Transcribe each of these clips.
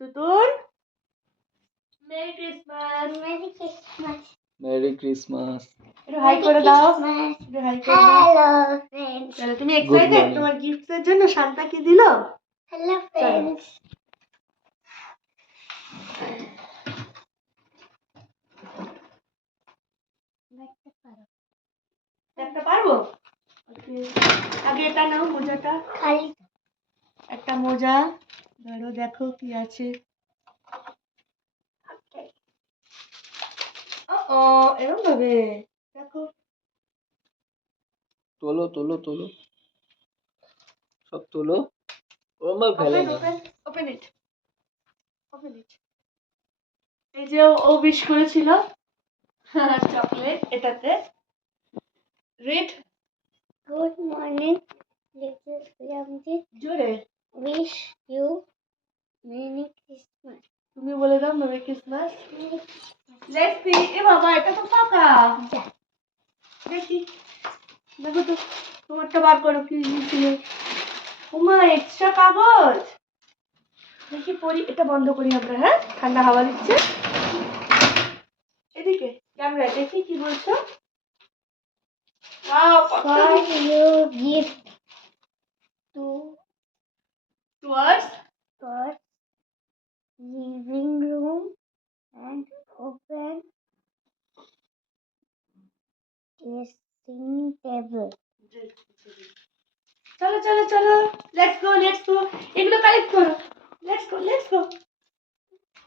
Tutun merry Christmas. Merry Christmas. Merry Christmas. একটু হাই করে দাও, একটু হাই করে দাও। Hello friends. চলো, তুমি এক্সাইটেড তোমার গিফটের জন্য? সান্তা কি দিল? Hello friends. একটা পারবো? আগে এটা নাও, মোজাটা। খালি একটা মোজা ধরো, দেখো কি আছে। ও এরকম ভাবে দেখো। তোলো তোলো তোলো, সব তোলো। ওমা ফেলে না। Open it. এই যে ও উইশ করেছিল চকলেট এটাতে। Red. Good morning little family. জোরে উইশ ইউ মেরি ক্রিসমাস। তুমি বলে দাও মেরি ক্রিসমাস। Let's see. এ বাবা, এটা তো ফাঁকা। দেখি, দেখো তো তোমারটা বার করো কি ছিল। ওমা, এক্সট্রা কাগজ। দেখি পড়ি, এটা বন্ধ করি আমরা। হ্যাঁ, ঠান্ডা হাওয়া দিচ্ছে। এদিকে ক্যামেরা দেখি কি বলছো। For you gift to towards for living room and open dressing table. চলো চলো চলো, লেটস গো লেটস গো। এগুলো কালেক্ট করো। Let's go let's go.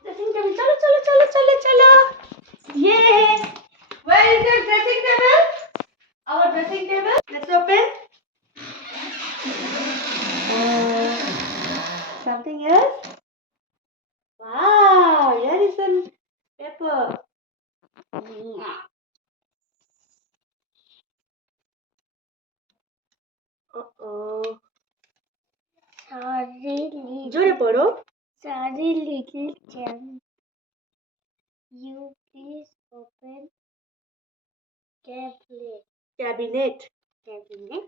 Dressing table, চলো চলো চলো চলো চলো। ইয়ে, where is your dressing table? Our dressing table. Let's open. Something else. Wow, here is some paper. Uh-oh. জোরে পড়ো। Sorry, little champ. You please open cabinet. Cabinet. Cabinet.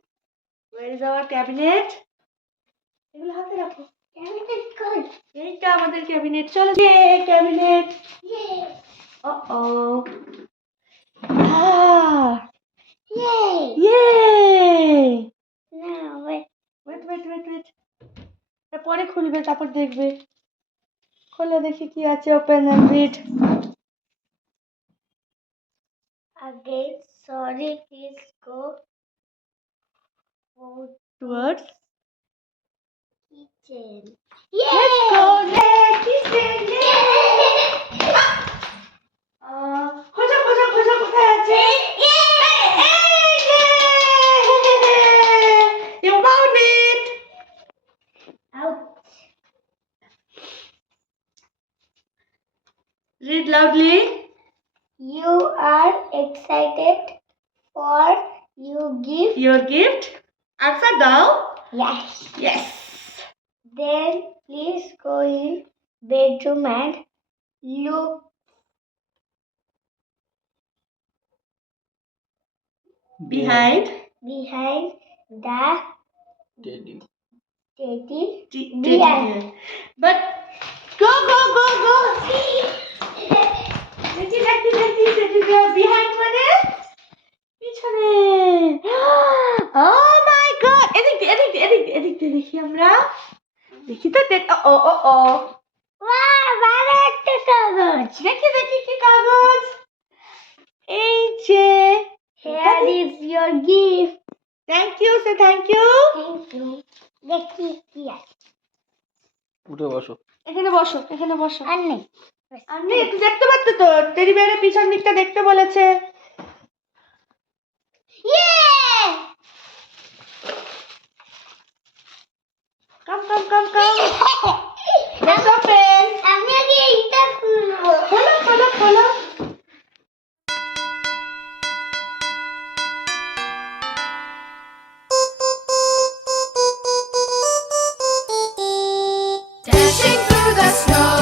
Where is our cabinet? এগুলো হাতে রাখো। Cabinet code. এইটা আমাদের ক্যাবিনেট। চলো যে cabinet. Yay! Uh-oh. Ah. Yay! Yay! Now wait. Wait. তারপরে খুলবে, তারপর দেখবে। খোলো দেখি কি আছে। Open and read. Again, sorry, please go Towards kitchen. let's go. Yay! Kitchen. Yay! খোঁজো কোথায় আছে? You found it. Out. Read loudly. You are excited for Your gift. Answer দাও। Yes. Yes. Then please go in bedroom and look Behind the Teddy. teddy teddy bear. bear. But go. দেখি teddy bear behind মানে পিছনে। Oh my god! এদিক দিয়ে দেখি আমরা। দেখি তো ও Wow, ভালো একটা কাগজ. দেখি কি কাগজ। এই যে। Here is your gift. Thank you, say thank you. Thank you. দেখি কি আছে. উঠে বসো। এখানে বসো। আর নেই. আপনি একটু দেখতে পাচ্ছ তো, টেডি বিয়ারের পিছন দিকটা দেখতে বলেছে। Yay! Come. Let's open. আমি আগে এইটা খুলবো. খোলো। Dashing through the snow.